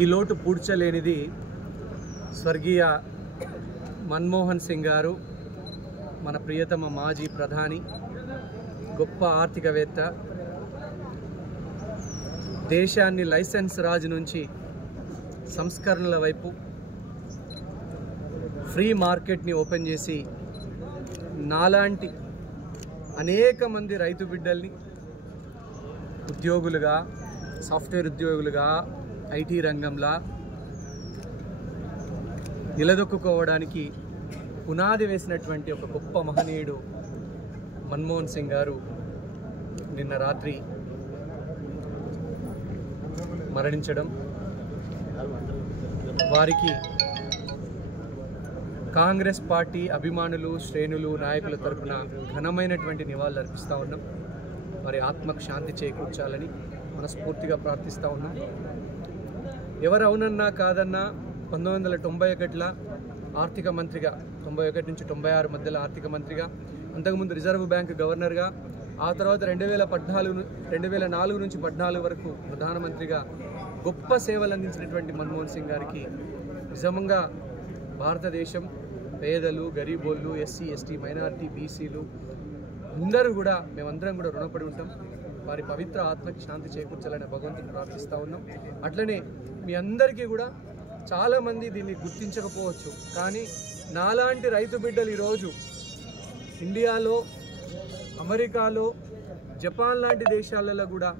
ఈ లోటు పూడ్చలేనిది స్వర్గీయ మన్మోహన్ సింగ్ గారు, మన ప్రియతమ మాజీ ప్రధాని, గొప్ప ఆర్థికవేత్త, దేశాన్ని లైసెన్స్ రాజు నుంచి సంస్కరణల వైపు, ఫ్రీ మార్కెట్ని ఓపెన్ చేసి నాలాంటి అనేక మంది రైతు బిడ్డల్ని ఉద్యోగులుగా, సాఫ్ట్వేర్ ఉద్యోగులుగా, ఐటీ రంగంలో నిలదొక్కుకోవడానికి పునాది వేసినటువంటి ఒక గొప్ప మహనీయుడు మన్మోహన్ సింగ్ గారు నిన్న రాత్రి మరణించడం, వారికి కాంగ్రెస్ పార్టీ అభిమానులు, శ్రేణులు, నాయకుల తరఫున ఘనమైనటువంటి నివాళులు అర్పిస్తూ ఉన్నాం. వారి ఆత్మకు శాంతి చేకూర్చాలని మనస్ఫూర్తిగా ప్రార్థిస్తూ ఉన్నాం. ఎవరు అవునన్నా కాదన్నా 1991 ఆర్థిక మంత్రిగా, 91 నుంచి 96 మధ్యలో ఆర్థిక మంత్రిగా, అంతకుముందు రిజర్వ్ బ్యాంక్ గవర్నర్గా, ఆ తర్వాత 2004 నుంచి 14 వరకు ప్రధానమంత్రిగా గొప్ప సేవలు అందించినటువంటి మన్మోహన్ సింగ్ గారికి నిజంగా భారతదేశం, పేదలు, గరీబోళ్ళు, ఎస్సీ, ఎస్టీ, మైనారిటీ, బీసీలు అందరూ కూడా, మేమందరం కూడా రుణపడి ఉంటాం. వారి పవిత్ర ఆత్మకి శాంతి చేకూర్చాలని భగవంతుని ప్రార్థిస్తూ ఉన్నాం. అట్లనే మీ అందరికీ కూడా చాలామంది దీన్ని గుర్తించకపోవచ్చు, కానీ నాలాంటి రైతు బిడ్డలు ఈరోజు ఇండియాలో, అమెరికాలో, జపాన్ లాంటి దేశాలలో కూడా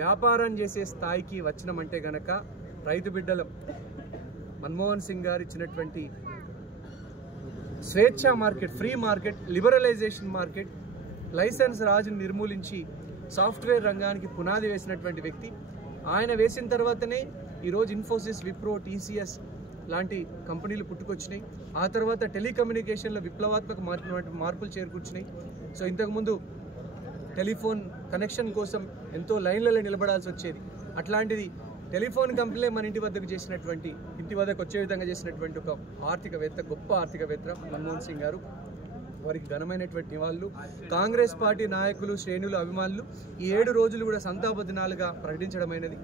వ్యాపారం చేసే స్థాయికి వచ్చినామంటే గనక రైతు బిడ్డలం. మన్మోహన్ సింగ్ గారు ఇచ్చినటువంటి స్వేచ్ఛా market, free market, liberalisation market, licence రాజును నిర్మూలించి సాఫ్ట్వేర్ రంగానికి పునాది వేసినటువంటి వ్యక్తి. ఆయన వేసిన తర్వాతనే ఈరోజు ఇన్ఫోసిస్, విప్రో, టీసీఎస్ లాంటి కంపెనీలు పుట్టుకొచ్చినాయి. ఆ తర్వాత టెలికమ్యూనికేషన్లో విప్లవాత్మక మార్పులు చేకూర్చినాయి. సో ఇంతకుముందు టెలిఫోన్ కనెక్షన్ కోసం ఎంతో లైన్లలో నిలబడాల్సి వచ్చేది. అట్లాంటిది టెలిఫోన్ కంపెనీ మన ఇంటి వద్దకు వచ్చే విధంగా చేసినటువంటి ఒక ఆర్థికవేత్త, గొప్ప ఆర్థికవేత్త మన్మోహన్ సింగ్ గారు. వారికి ఘనమైనటువంటి నివాళులు. కాంగ్రెస్ పార్టీ నాయకులు, శ్రేణులు, అభిమానులు ఈ 7 రోజులు కూడా సంతాప దినాలుగా ప్రకటించడమైనది.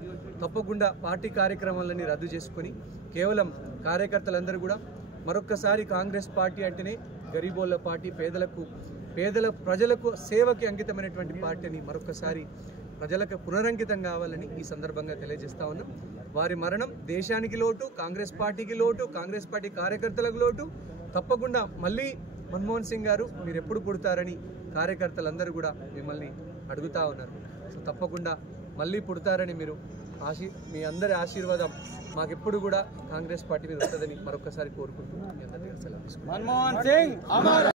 తప్పకుండా పార్టీ కార్యక్రమాలన్నీ రద్దు చేసుకొని కేవలం కార్యకర్తలందరూ కూడా మరొక్కసారి కాంగ్రెస్ పార్టీ అంటేనే గరీబోళ్ళ పార్టీ, ప్రజలకు సేవకి అంకితమైనటువంటి పార్టీని మరొక్కసారి ప్రజలకు పునరంకితం కావాలని ఈ సందర్భంగా తెలియజేస్తా ఉన్నాం. వారి మరణం దేశానికి లోటు, కాంగ్రెస్ పార్టీకి లోటు, కాంగ్రెస్ పార్టీ కార్యకర్తలకు లోటు. తప్పకుండా మళ్ళీ మన్మోహన్ సింగ్ గారు మీరు ఎప్పుడు పుడతారని కార్యకర్తలందరూ కూడా మిమ్మల్ని అడుగుతూ ఉన్నారు. సో తప్పకుండా మళ్ళీ పుడతారని మీ అందరి ఆశీర్వాదం మాకెప్పుడు కూడా కాంగ్రెస్ పార్టీ మీద వస్తుందని మరొకసారి కోరుకుంటున్నాం. మీ అందరి సెలవు.